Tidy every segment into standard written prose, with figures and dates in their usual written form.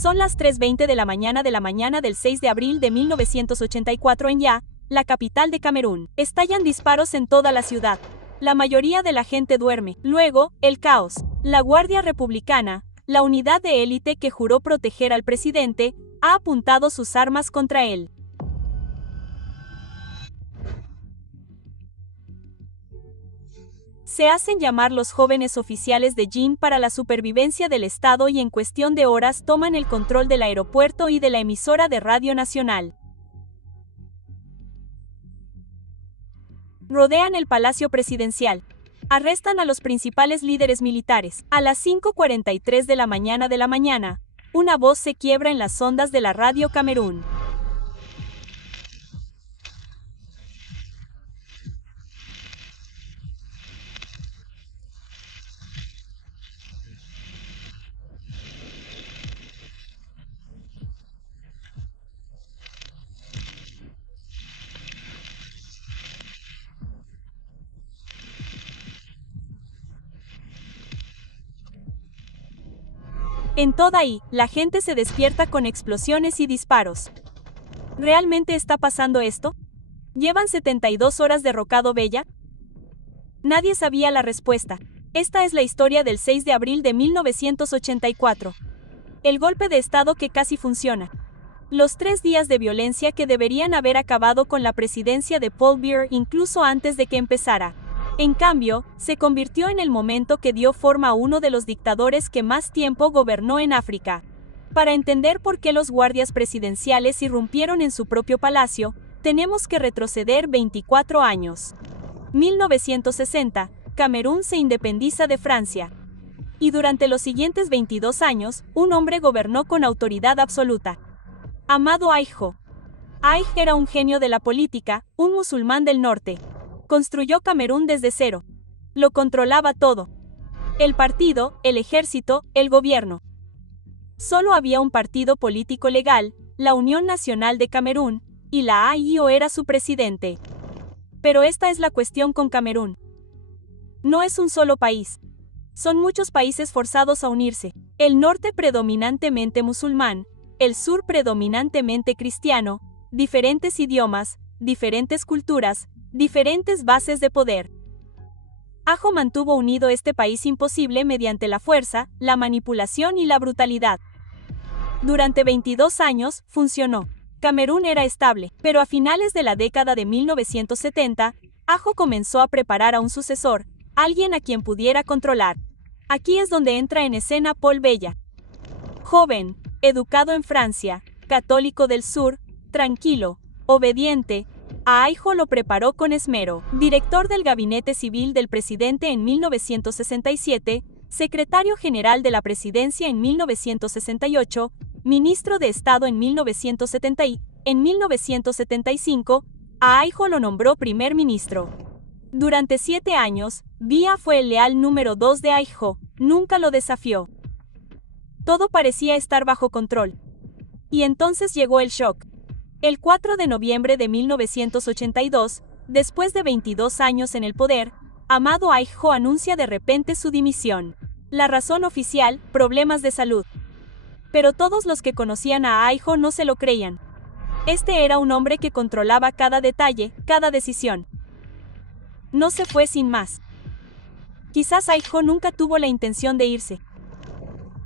Son las 3:20 de la mañana del 6 de abril de 1984 en Ya, la capital de Camerún. Estallan disparos en toda la ciudad. La mayoría de la gente duerme. Luego, el caos. La Guardia Republicana, la unidad de élite que juró proteger al presidente, ha apuntado sus armas contra él. Se hacen llamar los jóvenes oficiales de Jean para la supervivencia del Estado y en cuestión de horas toman el control del aeropuerto y de la emisora de Radio Nacional. Rodean el Palacio Presidencial. Arrestan a los principales líderes militares. A las 5:43 de la mañana, una voz se quiebra en las ondas de la Radio Camerún. En toda I, la gente se despierta con explosiones y disparos. ¿Realmente está pasando esto? ¿Llevan 72 horas derrocado Bella? Nadie sabía la respuesta. Esta es la historia del 6 de abril de 1984. El golpe de Estado que casi funciona. Los 3 días de violencia que deberían haber acabado con la presidencia de Paul Biya incluso antes de que empezara. En cambio, se convirtió en el momento que dio forma a uno de los dictadores que más tiempo gobernó en África. Para entender por qué los guardias presidenciales irrumpieron en su propio palacio, tenemos que retroceder 24 años. 1960, Camerún se independiza de Francia. Y durante los siguientes 22 años, un hombre gobernó con autoridad absoluta. Amadou Ahidjo. Ahidjo era un genio de la política, un musulmán del norte. Construyó Camerún desde cero. Lo controlaba todo. El partido, el ejército, el gobierno. Solo había un partido político legal, la Unión Nacional de Camerún, y la AIO era su presidente. Pero esta es la cuestión con Camerún. No es un solo país. Son muchos países forzados a unirse. El norte predominantemente musulmán, el sur predominantemente cristiano, diferentes idiomas, diferentes culturas, diferentes bases de poder. Ahidjo mantuvo unido este país imposible mediante la fuerza, la manipulación y la brutalidad. Durante 22 años, funcionó. Camerún era estable, pero a finales de la década de 1970, Ahidjo comenzó a preparar a un sucesor, alguien a quien pudiera controlar. Aquí es donde entra en escena Paul Biya. Joven, educado en Francia, católico del sur, tranquilo, obediente, a Ahidjo lo preparó con esmero. Director del Gabinete Civil del Presidente en 1967, secretario general de la Presidencia en 1968, ministro de Estado en 1970 y, en 1975, a Ahidjo lo nombró primer ministro. Durante 7 años, Biya fue el leal número 2 de Ahidjo, nunca lo desafió. Todo parecía estar bajo control. Y entonces llegó el shock. El 4 de noviembre de 1982, después de 22 años en el poder, Amadou Ahidjo anuncia de repente su dimisión. La razón oficial, problemas de salud. Pero todos los que conocían a Ahidjo no se lo creían. Este era un hombre que controlaba cada detalle, cada decisión. No se fue sin más. Quizás Ahidjo nunca tuvo la intención de irse.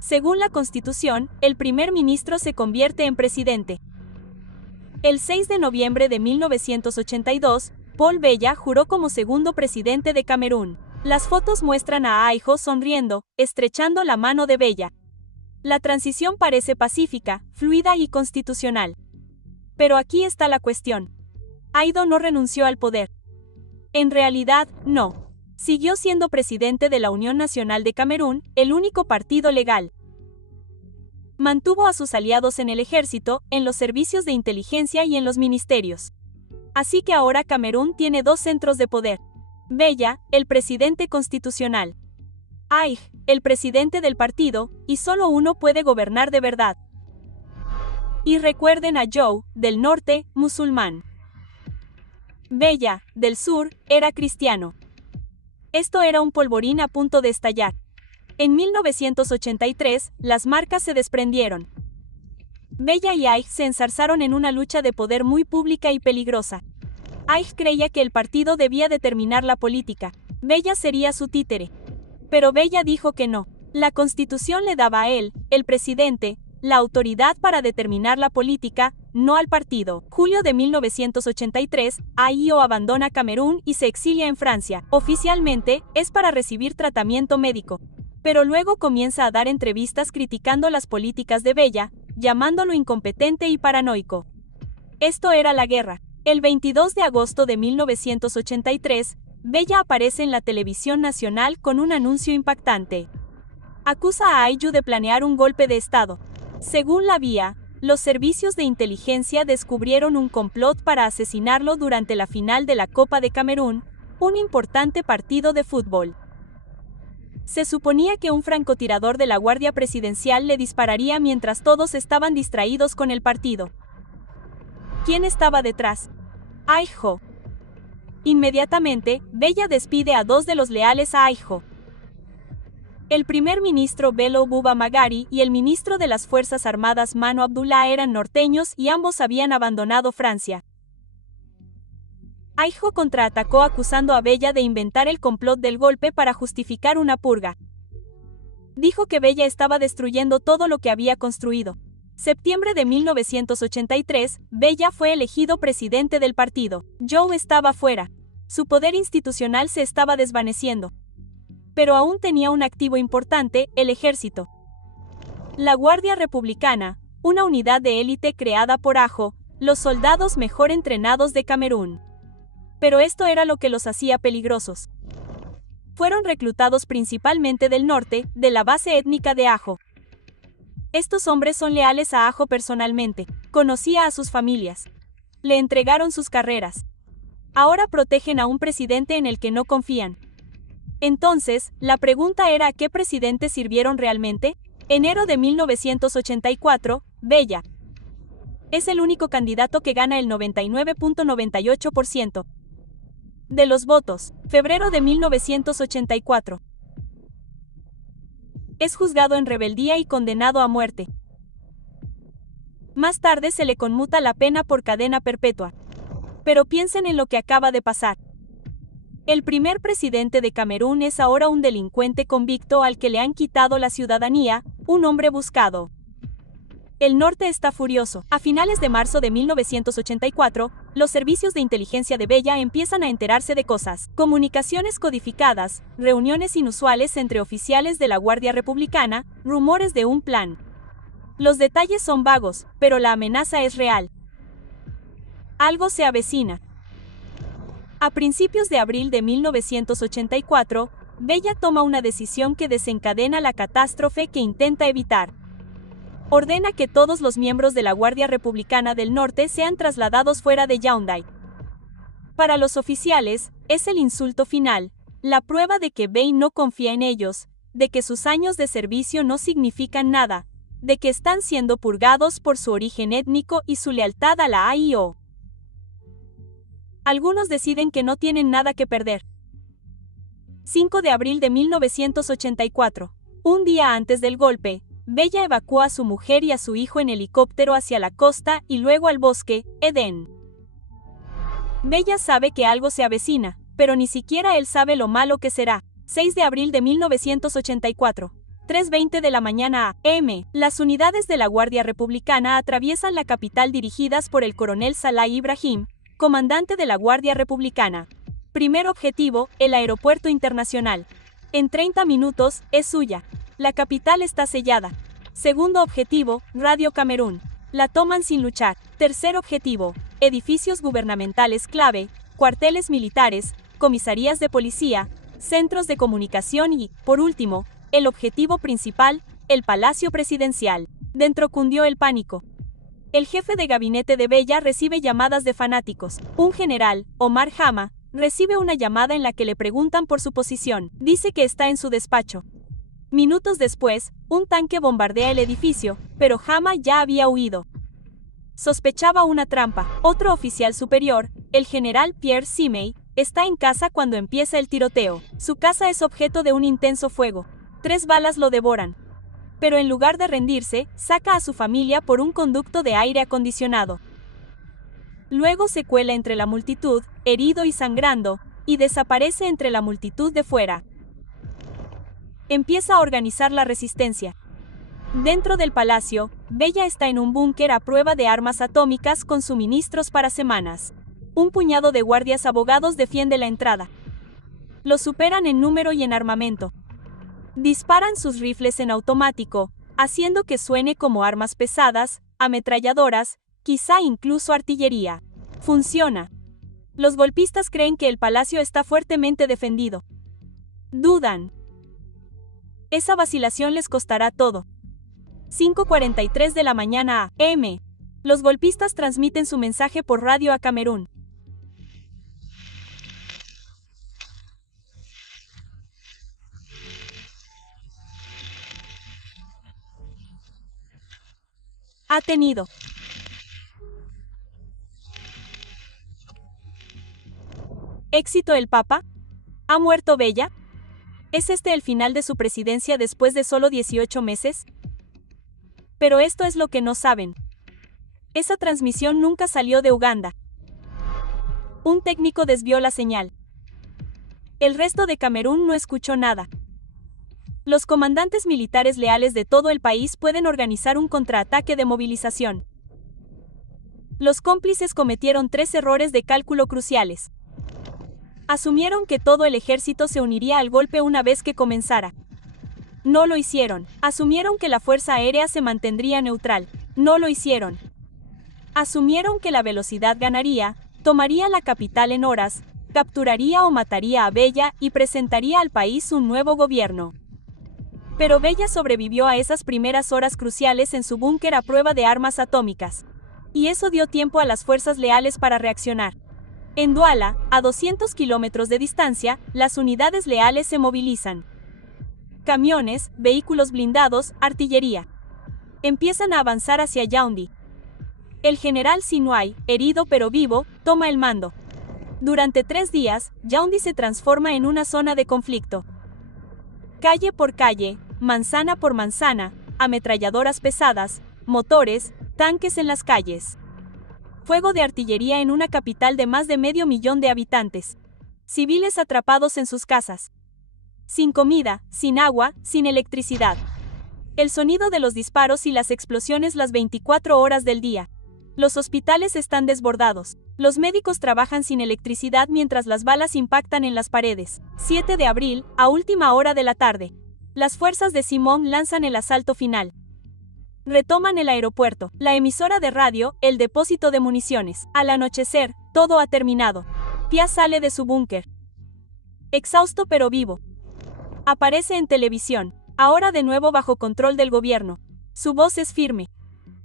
Según la Constitución, el primer ministro se convierte en presidente. El 6 de noviembre de 1982, Paul Biya juró como segundo presidente de Camerún. Las fotos muestran a Ahidjo sonriendo, estrechando la mano de Biya. La transición parece pacífica, fluida y constitucional. Pero aquí está la cuestión. Ahidjo no renunció al poder. En realidad, no. Siguió siendo presidente de la Unión Nacional de Camerún, el único partido legal. Mantuvo a sus aliados en el ejército, en los servicios de inteligencia y en los ministerios. Así que ahora Camerún tiene 2 centros de poder. Biya, el presidente constitucional. Ahidjo, el presidente del partido, y solo uno puede gobernar de verdad. Y recuerden a Joe, del norte, musulmán. Biya, del sur, era cristiano. Esto era un polvorín a punto de estallar. En 1983, las marcas se desprendieron. Bella y Aich se enzarzaron en una lucha de poder muy pública y peligrosa. Aich creía que el partido debía determinar la política. Bella sería su títere. Pero Bella dijo que no. La Constitución le daba a él, el presidente, la autoridad para determinar la política, no al partido. Julio de 1983, Aio abandona Camerún y se exilia en Francia. Oficialmente, es para recibir tratamiento médico. Pero luego comienza a dar entrevistas criticando las políticas de Bella, llamándolo incompetente y paranoico. Esto era la guerra. El 22 de agosto de 1983, Bella aparece en la televisión nacional con un anuncio impactante. Acusa a Ayu de planear un golpe de Estado. Según la vía, los servicios de inteligencia descubrieron un complot para asesinarlo durante la final de la Copa de Camerún, un importante partido de fútbol. Se suponía que un francotirador de la Guardia Presidencial le dispararía mientras todos estaban distraídos con el partido. ¿Quién estaba detrás? Aijo. Inmediatamente, Bella despide a 2 de los leales a Aijo. El primer ministro Bello Buba Magari y el ministro de las Fuerzas Armadas Mano Abdullah eran norteños y ambos habían abandonado Francia. Aijo contraatacó acusando a Bella de inventar el complot del golpe para justificar una purga. Dijo que Bella estaba destruyendo todo lo que había construido. Septiembre de 1983, Bella fue elegido presidente del partido. Joe estaba fuera. Su poder institucional se estaba desvaneciendo. Pero aún tenía un activo importante, el ejército. La Guardia Republicana, una unidad de élite creada por Ajo, los soldados mejor entrenados de Camerún. Pero esto era lo que los hacía peligrosos. Fueron reclutados principalmente del norte, de la base étnica de Ajo. Estos hombres son leales a Ajo personalmente, conocía a sus familias. Le entregaron sus carreras. Ahora protegen a un presidente en el que no confían. Entonces, la pregunta era ¿a qué presidente sirvieron realmente? Enero de 1984, Bella. Es el único candidato que gana el 99.98% de los votos. Febrero de 1984. Es juzgado en rebeldía y condenado a muerte. Más tarde se le conmuta la pena por cadena perpetua. Pero piensen en lo que acaba de pasar. El primer presidente de Camerún es ahora un delincuente convicto al que le han quitado la ciudadanía, un hombre buscado. El norte está furioso. A finales de marzo de 1984, los servicios de inteligencia de Bella empiezan a enterarse de cosas. Comunicaciones codificadas, reuniones inusuales entre oficiales de la Guardia Republicana, rumores de un plan. Los detalles son vagos, pero la amenaza es real. Algo se avecina. A principios de abril de 1984, Bella toma una decisión que desencadena la catástrofe que intenta evitar. Ordena que todos los miembros de la Guardia Republicana del Norte sean trasladados fuera de Yaoundé. Para los oficiales, es el insulto final, la prueba de que Bey no confía en ellos, de que sus años de servicio no significan nada, de que están siendo purgados por su origen étnico y su lealtad a la AIO. Algunos deciden que no tienen nada que perder. 5 de abril de 1984. Un día antes del golpe, Bella evacúa a su mujer y a su hijo en helicóptero hacia la costa y luego al bosque, Edén. Bella sabe que algo se avecina, pero ni siquiera él sabe lo malo que será. 6 de abril de 1984. 3:20 de la mañana a.m. Las unidades de la Guardia Republicana atraviesan la capital dirigidas por el coronel Salah Ibrahim, comandante de la Guardia Republicana. Primer objetivo, el aeropuerto internacional. En 30 minutos, es suya. La capital está sellada. Segundo objetivo, Radio Camerún. La toman sin luchar. Tercer objetivo, edificios gubernamentales clave, cuarteles militares, comisarías de policía, centros de comunicación y, por último, el objetivo principal, el Palacio Presidencial. Dentro cundió el pánico. El jefe de gabinete de Bella recibe llamadas de fanáticos. Un general, Omar Hama, recibe una llamada en la que le preguntan por su posición. Dice que está en su despacho. Minutos después, un tanque bombardea el edificio, pero Hama ya había huido. Sospechaba una trampa. Otro oficial superior, el general Pierre Simey, está en casa cuando empieza el tiroteo. Su casa es objeto de un intenso fuego. 3 balas lo devoran. Pero en lugar de rendirse, saca a su familia por un conducto de aire acondicionado. Luego se cuela entre la multitud, herido y sangrando, y desaparece entre la multitud de fuera. Empieza a organizar la resistencia. Dentro del palacio, Bella está en un búnker a prueba de armas atómicas con suministros para semanas. Un puñado de guardias abogados defiende la entrada. Los superan en número y en armamento. Disparan sus rifles en automático, haciendo que suene como armas pesadas, ametralladoras, quizá incluso artillería. Funciona. Los golpistas creen que el palacio está fuertemente defendido. Dudan. Esa vacilación les costará todo. 5:43 de la mañana a.m. Los golpistas transmiten su mensaje por radio a Camerún. Ha tenido éxito el Papa. ¿Ha muerto Bella? ¿Es este el final de su presidencia después de solo 18 meses? Pero esto es lo que no saben. Esa transmisión nunca salió de Uganda. Un técnico desvió la señal. El resto de Camerún no escuchó nada. Los comandantes militares leales de todo el país pueden organizar un contraataque de movilización. Los cómplices cometieron 3 errores de cálculo cruciales. Asumieron que todo el ejército se uniría al golpe una vez que comenzara. No lo hicieron. Asumieron que la fuerza aérea se mantendría neutral. No lo hicieron. Asumieron que la velocidad ganaría, tomaría la capital en horas, capturaría o mataría a Bella y presentaría al país un nuevo gobierno. Pero Bella sobrevivió a esas primeras horas cruciales en su búnker a prueba de armas atómicas. Y eso dio tiempo a las fuerzas leales para reaccionar. En Douala, a 200 kilómetros de distancia, las unidades leales se movilizan. Camiones, vehículos blindados, artillería. Empiezan a avanzar hacia Yaoundé. El general Sinuai, herido pero vivo, toma el mando. Durante 3 días, Yaoundé se transforma en una zona de conflicto. Calle por calle, manzana por manzana, ametralladoras pesadas, motores, tanques en las calles. Fuego de artillería en una capital de más de 500,000 de habitantes. Civiles atrapados en sus casas. Sin comida, sin agua, sin electricidad. El sonido de los disparos y las explosiones las 24 horas del día. Los hospitales están desbordados. Los médicos trabajan sin electricidad mientras las balas impactan en las paredes. 7 de abril, a última hora de la tarde. Las fuerzas de Simón lanzan el asalto final. Retoman el aeropuerto, la emisora de radio, el depósito de municiones. Al anochecer, todo ha terminado. Pia sale de su búnker. Exhausto pero vivo. Aparece en televisión, ahora de nuevo bajo control del gobierno. Su voz es firme.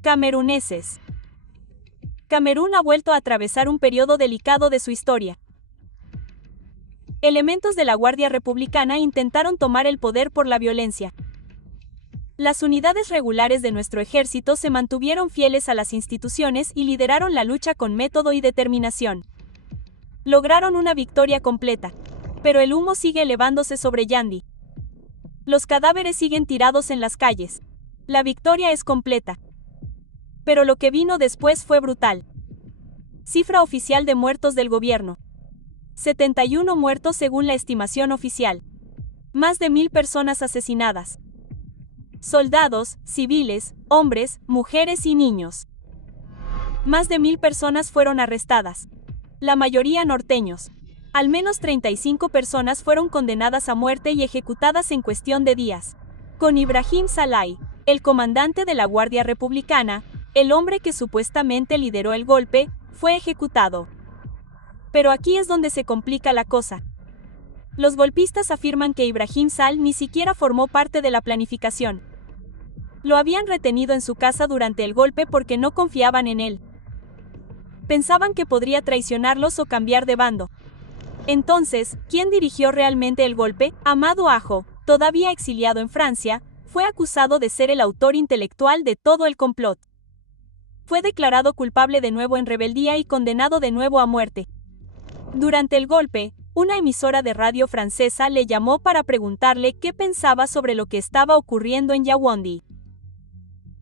Cameruneses. Camerún ha vuelto a atravesar un periodo delicado de su historia. Elementos de la Guardia Republicana intentaron tomar el poder por la violencia. Las unidades regulares de nuestro ejército se mantuvieron fieles a las instituciones y lideraron la lucha con método y determinación. Lograron una victoria completa. Pero el humo sigue elevándose sobre Yaoundé. Los cadáveres siguen tirados en las calles. La victoria es completa. Pero lo que vino después fue brutal. Cifra oficial de muertos del gobierno. 71 muertos según la estimación oficial. Más de 1000 personas asesinadas. Soldados, civiles, hombres, mujeres y niños. Más de 1000 personas fueron arrestadas. La mayoría norteños. Al menos 35 personas fueron condenadas a muerte y ejecutadas en cuestión de días. Con Ibrahim Salai, el comandante de la Guardia Republicana, el hombre que supuestamente lideró el golpe, fue ejecutado. Pero aquí es donde se complica la cosa. Los golpistas afirman que Ibrahim Sal ni siquiera formó parte de la planificación. Lo habían retenido en su casa durante el golpe porque no confiaban en él. Pensaban que podría traicionarlos o cambiar de bando. Entonces, ¿quién dirigió realmente el golpe? Amadou Ajo, todavía exiliado en Francia, fue acusado de ser el autor intelectual de todo el complot. Fue declarado culpable de nuevo en rebeldía y condenado de nuevo a muerte. Durante el golpe, una emisora de radio francesa le llamó para preguntarle qué pensaba sobre lo que estaba ocurriendo en Yaoundé.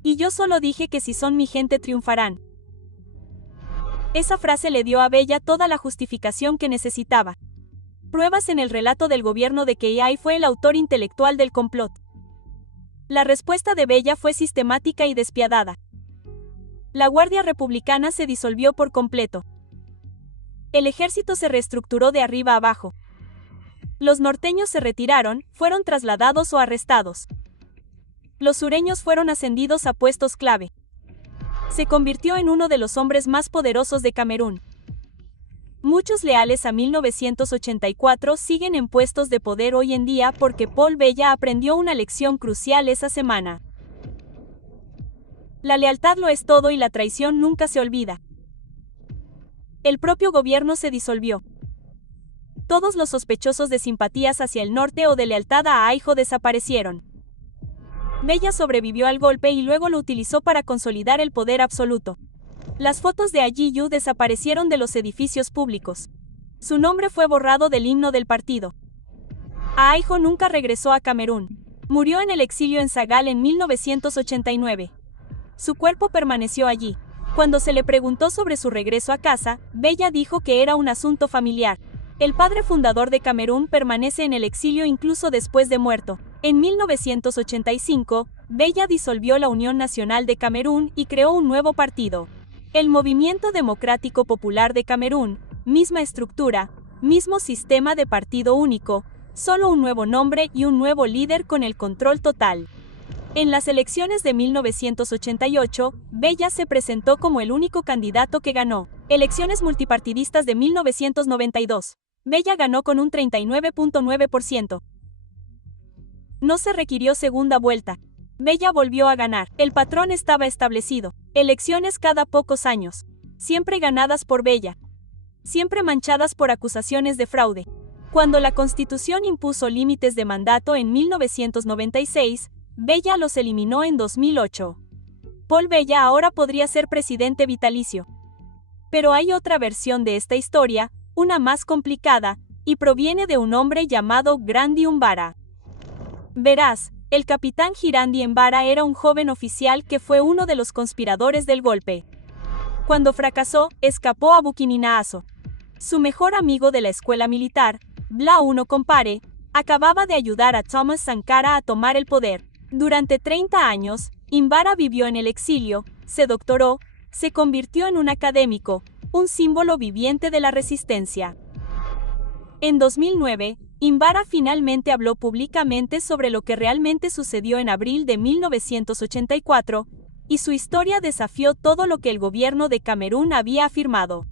Y yo solo dije que si son mi gente triunfarán. Esa frase le dio a Bella toda la justificación que necesitaba. Pruebas en el relato del gobierno de que AI fue el autor intelectual del complot. La respuesta de Bella fue sistemática y despiadada. La Guardia Republicana se disolvió por completo. El ejército se reestructuró de arriba a abajo. Los norteños se retiraron, fueron trasladados o arrestados. Los sureños fueron ascendidos a puestos clave. Se convirtió en uno de los hombres más poderosos de Camerún. Muchos leales a 1984 siguen en puestos de poder hoy en día porque Paul Bella aprendió una lección crucial esa semana. La lealtad lo es todo y la traición nunca se olvida. El propio gobierno se disolvió. Todos los sospechosos de simpatías hacia el norte o de lealtad a Aijo desaparecieron. Bella sobrevivió al golpe y luego lo utilizó para consolidar el poder absoluto. Las fotos de Ayiyu desaparecieron de los edificios públicos. Su nombre fue borrado del himno del partido. Aijo nunca regresó a Camerún. Murió en el exilio en Sagal en 1989. Su cuerpo permaneció allí. Cuando se le preguntó sobre su regreso a casa, Bella dijo que era un asunto familiar. El padre fundador de Camerún permanece en el exilio incluso después de muerto. En 1985, Bella disolvió la Unión Nacional de Camerún y creó un nuevo partido. El Movimiento Democrático Popular de Camerún, misma estructura, mismo sistema de partido único, solo un nuevo nombre y un nuevo líder con el control total. En las elecciones de 1988, Bella se presentó como el único candidato que ganó. Elecciones multipartidistas de 1992. Bella ganó con un 39.9%. No se requirió segunda vuelta. Bella volvió a ganar. El patrón estaba establecido. Elecciones cada pocos años. Siempre ganadas por Bella. Siempre manchadas por acusaciones de fraude. Cuando la Constitución impuso límites de mandato en 1996, Bella los eliminó en 2008. Paul Bella ahora podría ser presidente vitalicio. Pero hay otra versión de esta historia, una más complicada, y proviene de un hombre llamado Grandi Umbara. Verás, el capitán Girandi Umbara era un joven oficial que fue uno de los conspiradores del golpe. Cuando fracasó, escapó a Burkina. Su mejor amigo de la escuela militar, Bla 1 Compare, acababa de ayudar a Thomas Sankara a tomar el poder. Durante 30 años, Umbara vivió en el exilio, se doctoró, se convirtió en un académico, un símbolo viviente de la resistencia. En 2009, Umbara finalmente habló públicamente sobre lo que realmente sucedió en abril de 1984, y su historia desafió todo lo que el gobierno de Camerún había afirmado.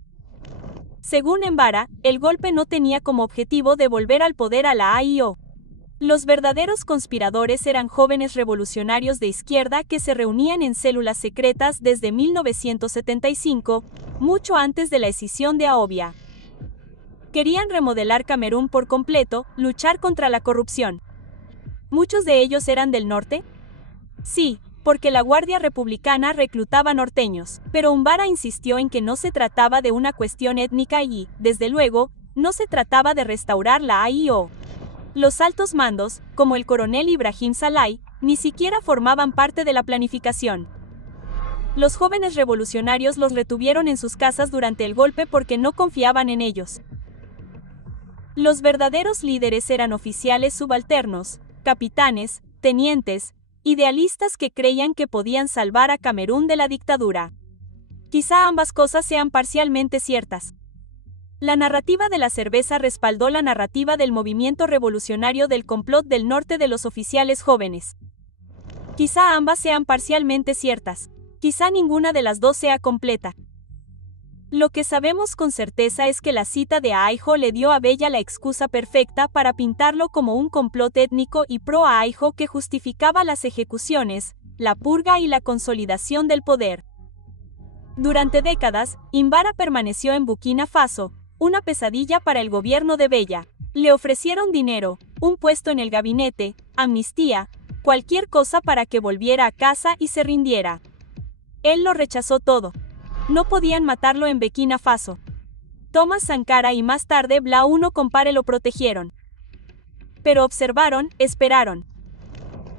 Según Umbara, el golpe no tenía como objetivo devolver al poder a la AIO. Los verdaderos conspiradores eran jóvenes revolucionarios de izquierda que se reunían en células secretas desde 1975, mucho antes de la escisión de Aobia. Querían remodelar Camerún por completo, luchar contra la corrupción. ¿Muchos de ellos eran del norte? Sí, porque la Guardia Republicana reclutaba norteños, pero Umbara insistió en que no se trataba de una cuestión étnica y, desde luego, no se trataba de restaurar la AIO. Los altos mandos, como el coronel Ibrahim Salai, ni siquiera formaban parte de la planificación. Los jóvenes revolucionarios los retuvieron en sus casas durante el golpe porque no confiaban en ellos. Los verdaderos líderes eran oficiales subalternos, capitanes, tenientes, idealistas que creían que podían salvar a Camerún de la dictadura. Quizá ambas cosas sean parcialmente ciertas. La narrativa de la cerveza respaldó la narrativa del movimiento revolucionario del complot del norte de los oficiales jóvenes. Quizá ambas sean parcialmente ciertas. Quizá ninguna de las dos sea completa. Lo que sabemos con certeza es que la cita de Aijo le dio a Bella la excusa perfecta para pintarlo como un complot étnico y pro-Aijo que justificaba las ejecuciones, la purga y la consolidación del poder. Durante décadas, Umbara permaneció en Burkina Faso, una pesadilla para el gobierno de Bella. Le ofrecieron dinero, un puesto en el gabinete, amnistía, cualquier cosa para que volviera a casa y se rindiera. Él lo rechazó todo. No podían matarlo en Burkina Faso. Thomas Sankara y más tarde Bla 1 Compare lo protegieron. Pero observaron, esperaron.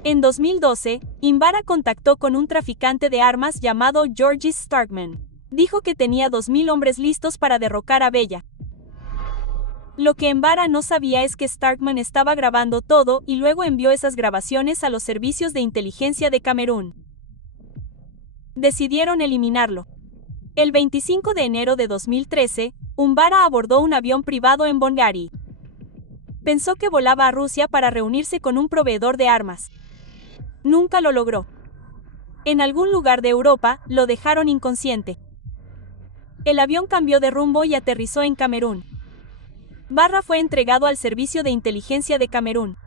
En 2012, Imbara contactó con un traficante de armas llamado Georges Starkman. Dijo que tenía 2.000 hombres listos para derrocar a Bella. Lo que Imbara no sabía es que Starkman estaba grabando todo y luego envió esas grabaciones a los servicios de inteligencia de Camerún. Decidieron eliminarlo. El 25 de enero de 2013, Imbara abordó un avión privado en Bongari. Pensó que volaba a Rusia para reunirse con un proveedor de armas. Nunca lo logró. En algún lugar de Europa, lo dejaron inconsciente. El avión cambió de rumbo y aterrizó en Camerún. Barra fue entregado al Servicio de Inteligencia de Camerún.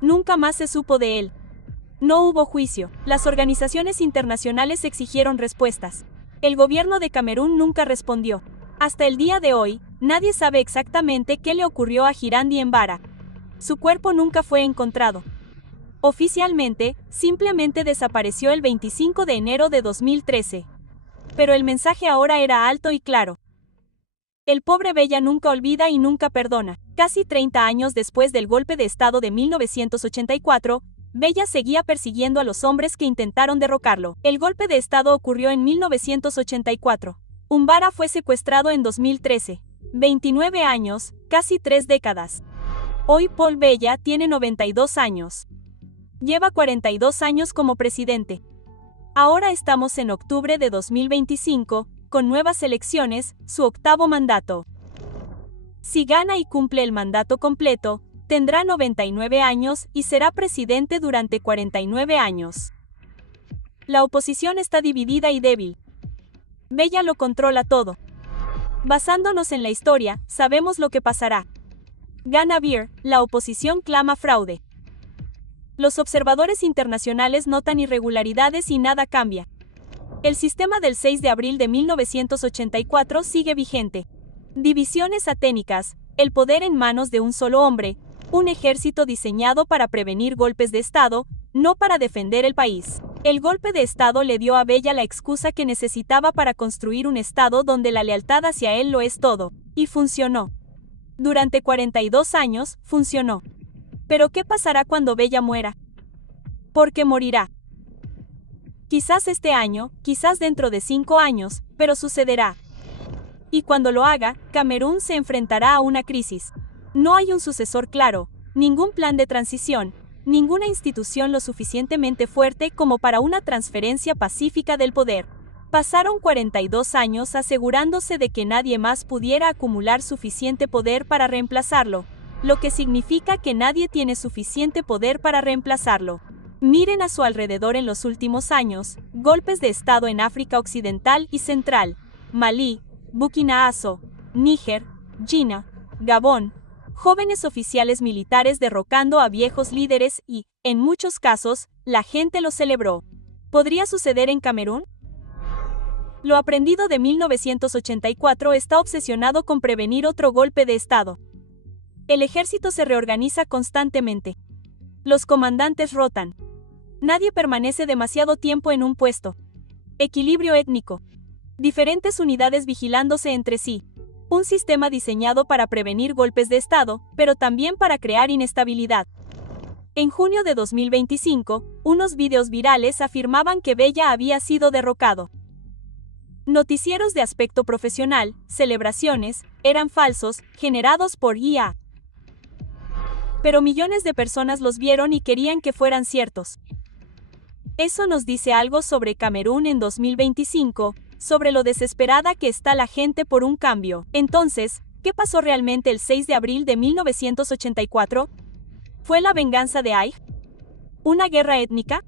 Nunca más se supo de él. No hubo juicio. Las organizaciones internacionales exigieron respuestas. El gobierno de Camerún nunca respondió. Hasta el día de hoy, nadie sabe exactamente qué le ocurrió a Girandi Imbara. Su cuerpo nunca fue encontrado. Oficialmente, simplemente desapareció el 25 de enero de 2013. Pero el mensaje ahora era alto y claro. El pobre Bella nunca olvida y nunca perdona. Casi 30 años después del golpe de Estado de 1984, Bella seguía persiguiendo a los hombres que intentaron derrocarlo. El golpe de Estado ocurrió en 1984. Imbara fue secuestrado en 2013. 29 años, casi 3 décadas. Hoy Paul Bella tiene 92 años. Lleva 42 años como presidente. Ahora estamos en octubre de 2025, con nuevas elecciones, su octavo mandato. Si gana y cumple el mandato completo, tendrá 99 años y será presidente durante 49 años. La oposición está dividida y débil. Bella lo controla todo. Basándonos en la historia, sabemos lo que pasará. Gana Beer, la oposición clama fraude. Los observadores internacionales notan irregularidades y nada cambia. El sistema del 6 de abril de 1984 sigue vigente. Divisiones aténicas, el poder en manos de un solo hombre, un ejército diseñado para prevenir golpes de Estado, no para defender el país. El golpe de Estado le dio a Bella la excusa que necesitaba para construir un Estado donde la lealtad hacia él lo es todo, y funcionó. Durante 42 años, funcionó. Pero ¿qué pasará cuando Bella muera? Porque morirá. Quizás este año, quizás dentro de 5 años, pero sucederá. Y cuando lo haga, Camerún se enfrentará a una crisis. No hay un sucesor claro, ningún plan de transición, ninguna institución lo suficientemente fuerte como para una transferencia pacífica del poder. Pasaron 42 años asegurándose de que nadie más pudiera acumular suficiente poder para reemplazarlo, lo que significa que nadie tiene suficiente poder para reemplazarlo. Miren a su alrededor en los últimos años, golpes de Estado en África Occidental y Central, Malí, Burkina Faso, Níger, Guinea, Gabón, jóvenes oficiales militares derrocando a viejos líderes y, en muchos casos, la gente lo celebró. ¿Podría suceder en Camerún? Lo aprendido de 1984 está obsesionado con prevenir otro golpe de Estado. El ejército se reorganiza constantemente. Los comandantes rotan. Nadie permanece demasiado tiempo en un puesto. Equilibrio étnico. Diferentes unidades vigilándose entre sí. Un sistema diseñado para prevenir golpes de Estado, pero también para crear inestabilidad. En junio de 2025, unos videos virales afirmaban que Bella había sido derrocado. Noticieros de aspecto profesional, celebraciones, eran falsos, generados por IA. Pero millones de personas los vieron y querían que fueran ciertos. Eso nos dice algo sobre Camerún en 2025, sobre lo desesperada que está la gente por un cambio. Entonces, ¿qué pasó realmente el 6 de abril de 1984? ¿Fue la venganza de Aït? ¿Una guerra étnica?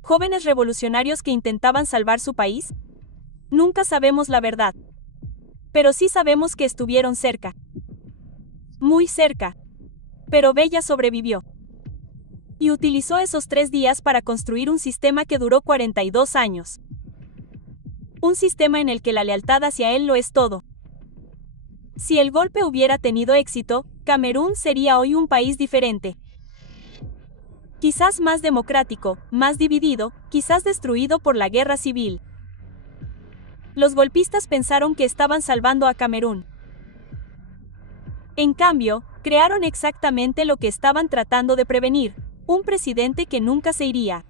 ¿Jóvenes revolucionarios que intentaban salvar su país? Nunca sabemos la verdad. Pero sí sabemos que estuvieron cerca. Muy cerca. Pero Bella sobrevivió. Y utilizó esos 3 días para construir un sistema que duró 42 años. Un sistema en el que la lealtad hacia él lo es todo. Si el golpe hubiera tenido éxito, Camerún sería hoy un país diferente. Quizás más democrático, más dividido, quizás destruido por la guerra civil. Los golpistas pensaron que estaban salvando a Camerún. En cambio, crearon exactamente lo que estaban tratando de prevenir: Un presidente que nunca se iría.